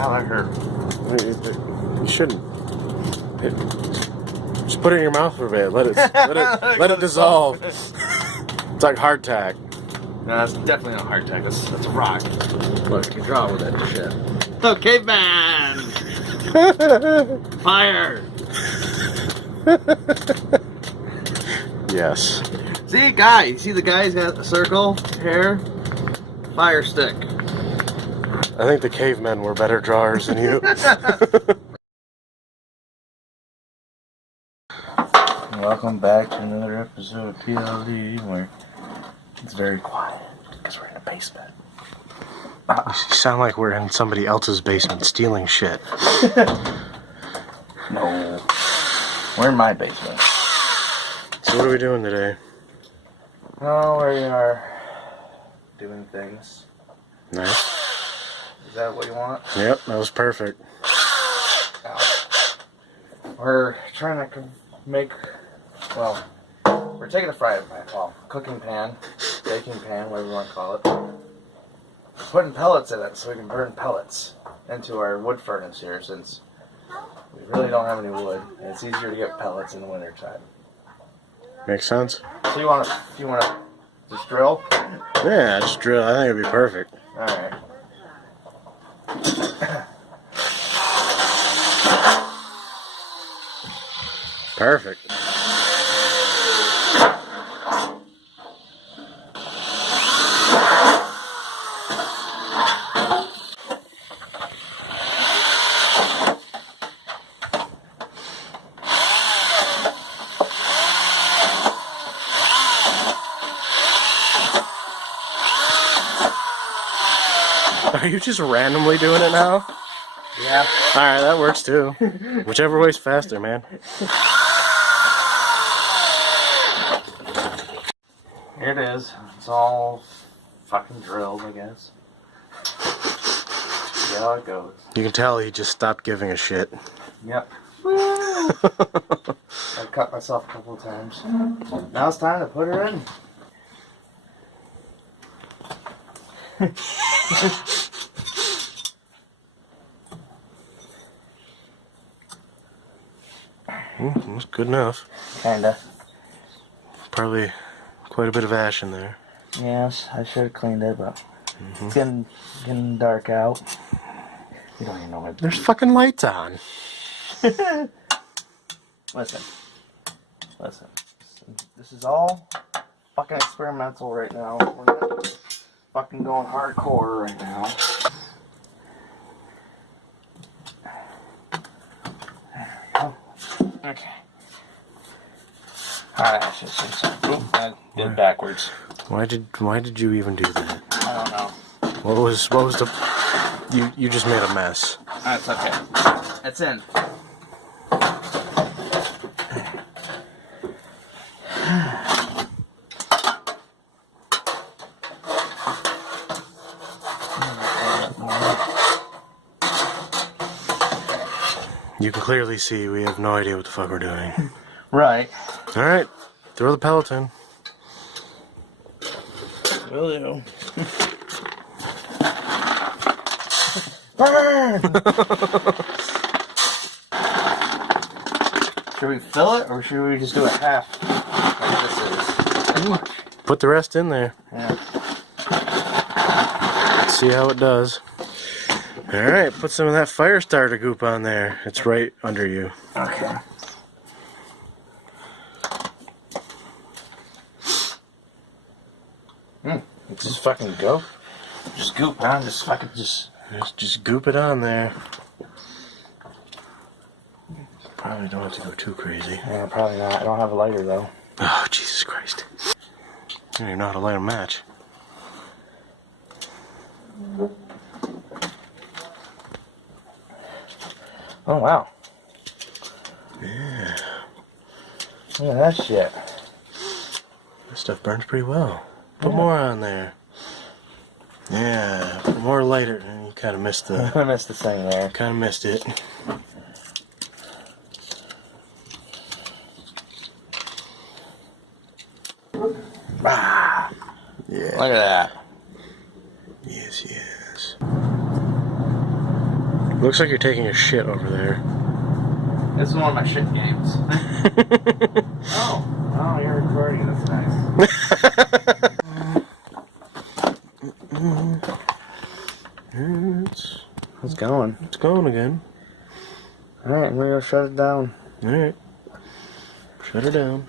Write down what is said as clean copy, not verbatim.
Ow, that hurt. You shouldn't. Just put it in your mouth for a bit. Let it dissolve. It's like hardtack. No, that's definitely not hardtack. That's a rock. Look, you can draw with that shit. Okay, man. Fire. Yes. See, guy. You see the guy? He's got a circle here. Fire stick. I think the cavemen were better drawers than you. Welcome back to another episode of PLD where it's very quiet because we're in a basement. You sound like we're in somebody else's basement stealing shit. No. We're in my basement. So what are we doing today? Oh, we are doing things. Nice. Is that what you want? Yep, that was perfect. We're trying to make, well, we're taking a fry pan, well, cooking pan, baking pan, whatever you want to call it. Putting pellets in it so we can burn pellets into our wood furnace here since we really don't have any wood and it's easier to get pellets in the winter time. Makes sense. So you want to just drill? Yeah, just drill. I think it'd be perfect. Alright. Perfect. Are you just randomly doing it now? Yeah. Alright, that works too. Whichever way's faster, man. Here it is. It's all fucking drilled, I guess. See how it goes. You can tell he just stopped giving a shit. Yep. I cut myself a couple of times. Now it's time to put her in. That's good enough. Kinda. Probably quite a bit of ash in there. Yes, I should have cleaned it, but it's getting dark out. You don't even know what. There's fucking lights on. Listen. This is all fucking experimental right now. We're not fucking going hardcore right now. Okay. Alright, I did backwards. Why did you even do that? I don't know. What was the you just made a mess. That's okay. It's in. You can clearly see we have no idea what the fuck we're doing. Right. Alright, throw the pellet in. Will do. Burn! Should we fill it or should we just do a half? Like this is. Put the rest in there. Yeah. Let's see how it does. Alright, put some of that fire starter goop on there. It's right under you. Okay. Just fucking go. Just goop on. Just fucking just goop it on there. Probably don't have to go too crazy. Yeah, probably not. I don't have a lighter though. Oh, Jesus Christ. I don't even know how to light a match. Oh, wow. Yeah. Look at that shit. This stuff burns pretty well. Put more on there. Yeah, put more lighter. You kind of missed the... I missed the thing there. Kind of missed it. Ah. Yeah. Look at that. Yes, yes. Looks like you're taking a shit over there. This is one of my shit games. Oh, you're recording. That's nice. It's going. It's going again. Alright, I'm gonna go shut it down. Alright. Shut her down.